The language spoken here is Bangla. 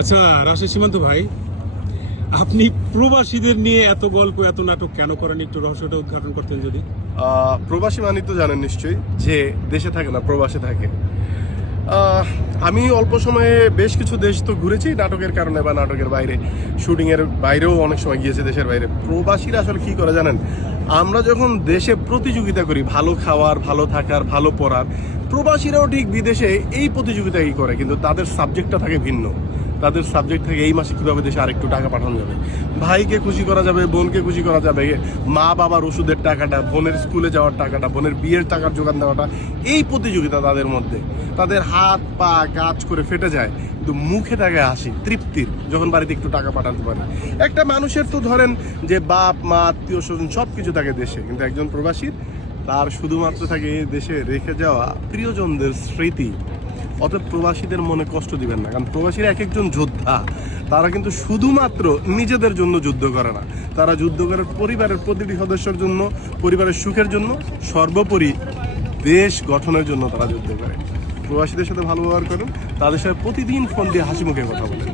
আচ্ছা, রাশেদ সীমান্ত ভাই, আপনি প্রবাসীদের নিয়ে এত গল্প এত নাটক কেন করেন, একটু রহস্যটা উদ্ঘাটন করতেন যদি। প্রবাসী মানে তো জানেন নিশ্চয়ই যে দেশে থাকে না, প্রবাসে থাকে। আমি অল্প সময়ে বেশ কিছু দেশ তো ঘুরেছি নাটকের কারণে বা নাটকের বাইরে, শুটিংয়ের বাইরেও অনেক সময় গিয়েছে, দেশের বাইরে। প্রবাসীরা আসলে কী করে জানেন, আমরা যখন দেশে প্রতিযোগিতা করি ভালো খাওয়ার, ভালো থাকার, ভালো পড়ার, প্রবাসীরাও ঠিক বিদেশে এই প্রতিযোগিতাই করে, কিন্তু তাদের সাবজেক্টটা থাকে ভিন্ন। তাদের সাবজেক্ট থাকে এই মাসে কীভাবে দেশে আরেকটু টাকা পাঠানো যাবে, ভাইকে খুশি করা যাবে, বোনকে খুশি করা যাবে, মা বাবার ওষুধের টাকাটা, বোনের স্কুলে যাওয়ার টাকাটা, বোনের বিয়ের টাকার যোগান দেওয়াটা, এই প্রতিযোগিতা তাদের মধ্যে। তাদের হাত পা কাজ করে ফেটে যায়, কিন্তু মুখে থাকে হাসি তৃপ্তির যখন বাড়িতে একটু টাকা পাঠাতে পারে। একটা মানুষের তো ধরেন যে বাপ মা আত্মীয় স্বজন সব কিছু থাকে দেশে, কিন্তু একজন প্রবাসীর তার শুধুমাত্র থাকে দেশে রেখে যাওয়া প্রিয়জনদের স্মৃতি। অতএব প্রবাসীদের মনে কষ্ট দিবেন না, কারণ প্রবাসীরা এক একজন যোদ্ধা। তারা কিন্তু শুধুমাত্র নিজেদের জন্য যুদ্ধ করে না, তারা যুদ্ধ করে পরিবারের প্রতিটি সদস্যের জন্য, পরিবারের সুখের জন্য, সর্বোপরি দেশ গঠনের জন্য তারা যুদ্ধ করে। প্রবাসীদের সাথে ভালো ব্যবহার করেন, তাদের সাথে প্রতিদিন ফোন দিয়ে হাসি মুখে কথা বলেন।